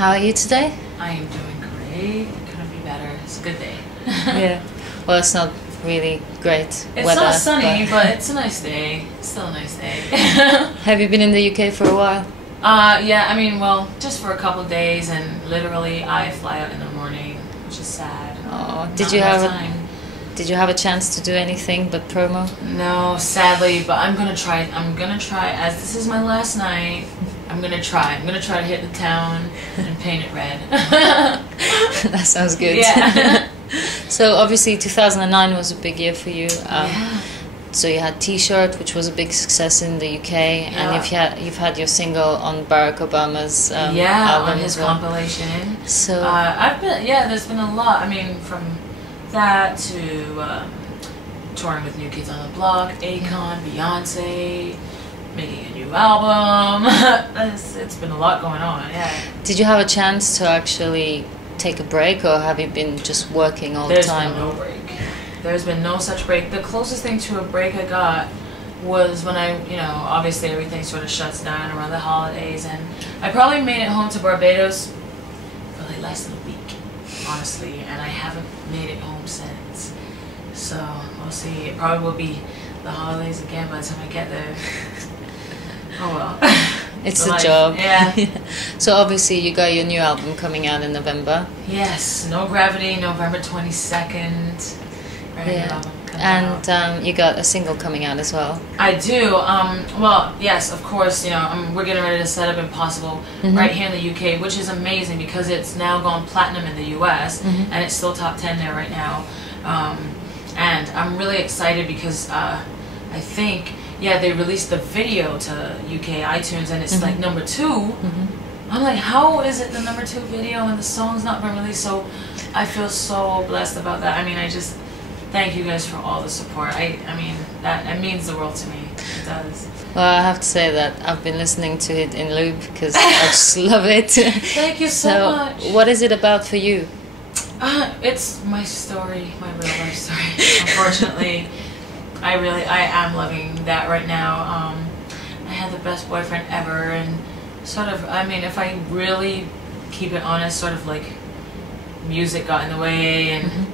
How are you today? I am doing great. Couldn't be better. It's a good day. Yeah. Well, it's not really great It's weather. not sunny, but it's a nice day. It's still a nice day. Have you been in the UK for a while? Yeah, I mean, well, just for a couple of days, and literally I fly out in the morning, which is sad. Oh, Not enough did you have a chance to do anything but promo? No, sadly, but I'm gonna try. I'm gonna try. As this is my last night, I'm gonna try. I'm gonna try to hit the town and paint it red. That sounds good. Yeah. So obviously 2009 was a big year for you. Yeah. So you had T-shirt, which was a big success in the UK, Yeah. and you've had your single on Barack Obama's album on his as well. compilation. So there's been a lot. I mean, from that to touring with New Kids on the Block, Akon, Beyonce, making a new album. It's been a lot going on. Yeah. did you have a chance to actually take a break, or have you been just working all the time? There's been no break. There's been no such break. The closest thing to a break I got was when obviously everything sort of shuts down around the holidays, and I probably made it home to Barbados for like less than a week, honestly, and I haven't made it home since. So we'll see. It probably will be the holidays again by the time I get there. Oh well. It's a job. Yeah. So obviously you got your new album coming out in November. Yes, No Gravity, November 22nd. Yeah. And you got a single coming out as well. I do. Well, yes, of course. We're getting ready to set up Impossible right here in the UK, which is amazing because it's now gone platinum in the US, and it's still top 10 there right now. And I'm really excited because I think they released the video to UK iTunes, and it's like number 2. I'm like, how is it the number 2 video and the song's not been released? So I feel so blessed about that. I mean, I just thank you guys for all the support. I mean, that means the world to me. It does. Well, I have to say that I've been listening to it in loop because I just love it. Thank you so much. What is it about for you? It's my story, my real life story. Unfortunately, I am loving that right now. I had the best boyfriend ever, and sort of, I mean, if I really keep it honest, sort of like music got in the way, and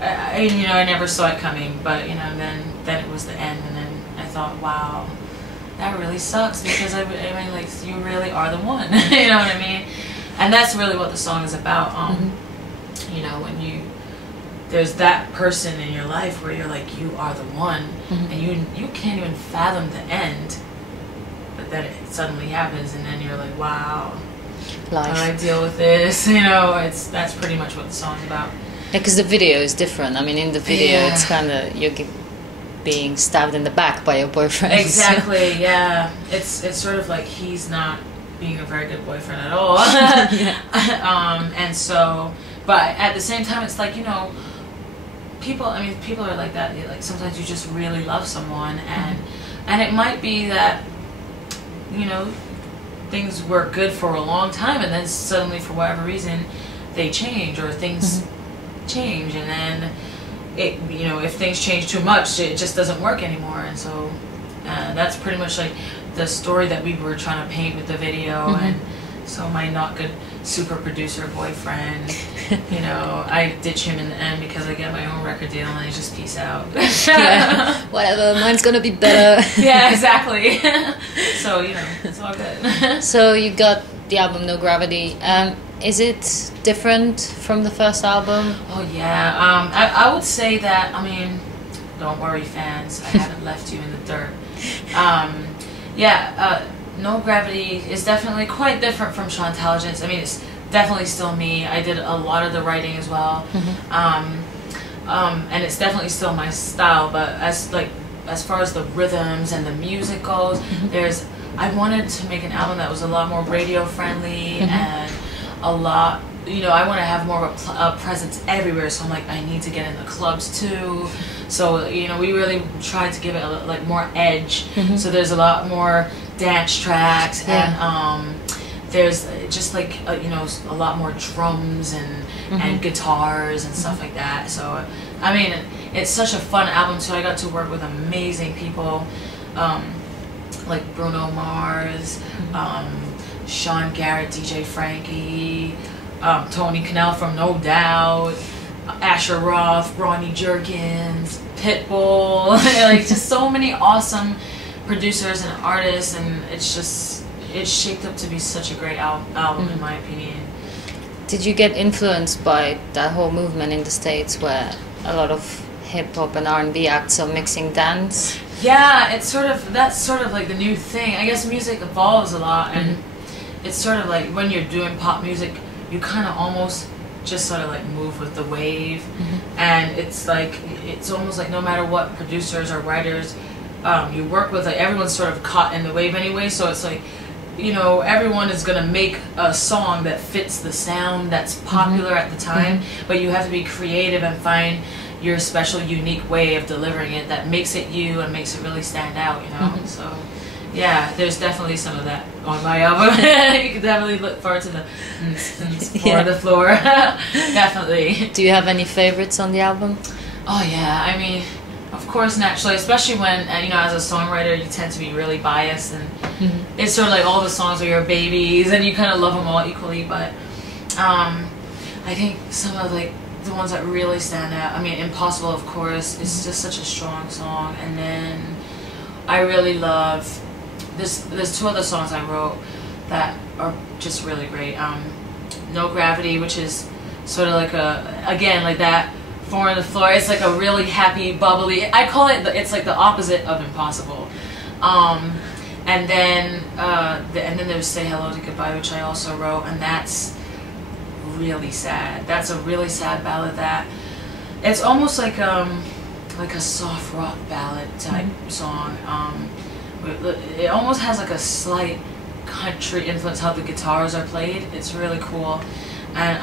I never saw it coming, but then it was the end, and then I thought, wow, that really sucks, because I mean, like, you really are the one. You know what I mean? And that's really what the song is about. When there's that person in your life where you're like, you are the one, and you can't even fathom the end, but then it suddenly happens, and then you're like, wow, Life. how do I deal with this? That's pretty much what the song's about. Yeah, because the video is different. I mean, in the video, it's kind of you're being stabbed in the back by your boyfriend. Exactly. Yeah. It's sort of like he's not being a very good boyfriend at all. And so, but at the same time, it's like people. I mean, people are like that. Like sometimes you just really love someone, and it might be that things were good for a long time, and then suddenly, for whatever reason, they change, or things change, and then if things change too much, it just doesn't work anymore. And so that's pretty much like the story that we were trying to paint with the video. And so my not good super producer boyfriend, I ditch him in the end because I get my own record deal, and I just peace out. Yeah, whatever, mine's gonna be better. Yeah, exactly. So it's all good. So you got the album No Gravity. Is it different from the first album? Oh yeah, I would say that, I mean, don't worry fans, I haven't left you in the dirt. No Gravity is definitely quite different from Shontelle. I mean, it's definitely still me. I did a lot of the writing as well. And it's definitely still my style, but as far as the rhythms and the music goes, I wanted to make an album that was a lot more radio friendly, and a lot, I want to have more of a presence everywhere, so I'm like, I need to get in the clubs too. So, we really tried to give it more edge. So there's a lot more dance tracks, and there's just a lot more drums and guitars and stuff like that. So, I mean, it's such a fun album, so I got to work with amazing people. like Bruno Mars, Sean Garrett, DJ Frankie, Tony Cannell from No Doubt, Asher Roth, Ronnie Jerkins, Pitbull, like just so many awesome producers and artists, and it's shaped up to be such a great album in my opinion. Did you get influenced by that whole movement in the States where a lot of hip hop and R&B acts are mixing dance? Yeah, that's sort of like the new thing. I guess music evolves a lot, and it's sort of like when you're doing pop music, you kind of almost just sort of like move with the wave, and it's almost like no matter what producers or writers you work with, like everyone's sort of caught in the wave anyway, so it's like, you know, everyone is gonna make a song that fits the sound that's popular at the time, but you have to be creative and find your special, unique way of delivering it that makes it you and makes it really stand out, you know. So yeah, there's definitely some of that on my album. You can definitely look forward to the for the floor. Definitely. Do you have any favorites on the album? Oh yeah, I mean, of course, naturally, especially when, you know, as a songwriter, you tend to be really biased, and it's sort of like all the songs are your babies, and you kind of love them all equally. But I think some of like the ones that really stand out, I mean, Impossible, of course, is just such a strong song, and then I really love there's two other songs I wrote that are just really great. No Gravity, which is sort of like again like that. Four on the Floor. It's like a really happy, bubbly. I call it. It's like the opposite of Impossible. And then there's Say Hello to Goodbye, which I also wrote, and that's really sad. That's a really sad ballad. That it's almost like a soft rock ballad type song. It almost has like a slight country influence how the guitars are played. It's really cool, and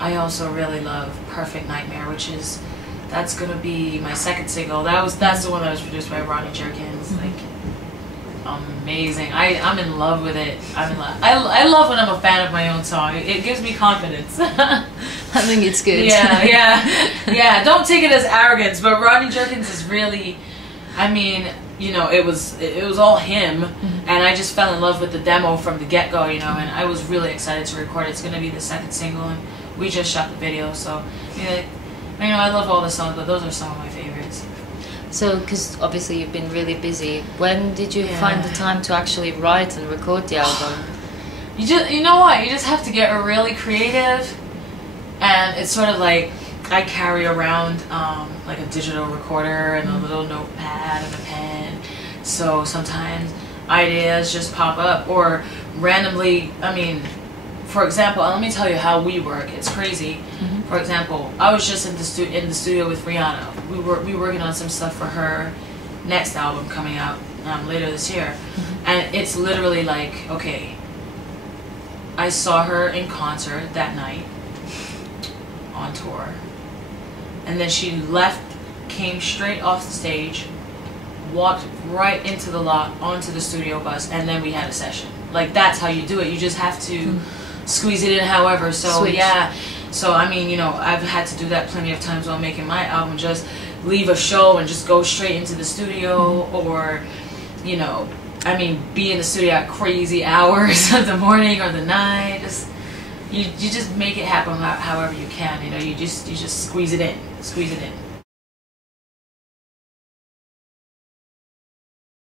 I also really love Perfect Nightmare, that's gonna be my second single. That's the one that was produced by Ronnie Jerkins. Like, amazing. I'm in love with it. I'm in love. I love when I'm a fan of my own song. It gives me confidence. I think it's good. Yeah. Don't take it as arrogance, but Ronnie Jerkins is really, I mean, you know, it was all him, and I just fell in love with the demo from the get-go, you know, and I was really excited to record it. It's gonna be the second single, and we just shot the video, so yeah, you know, I love all the songs, but those are some of my favorites. So, because obviously you've been really busy, when did you find the time to actually write and record the album? You know what? You just have to get really creative, and it's sort of like I carry around like a digital recorder and a little notepad and a pen. So sometimes ideas just pop up, or randomly. I mean, for example, let me tell you how we work. It's crazy. For example, I was just in the studio with Rihanna. We were working on some stuff for her next album coming out later this year, and it's literally like, okay, I saw her in concert that night on tour, and then she left, came straight off the stage, walked right into the lot onto the studio bus, and then we had a session. Like, that's how you do it. You just have to squeeze it in however. So yeah, so I mean, you know, I've had to do that plenty of times while making my album, just leave a show and just go straight into the studio, or, you know, I mean, be in the studio at crazy hours of the morning or the night. You just make it happen however you can, you know. You just squeeze it in.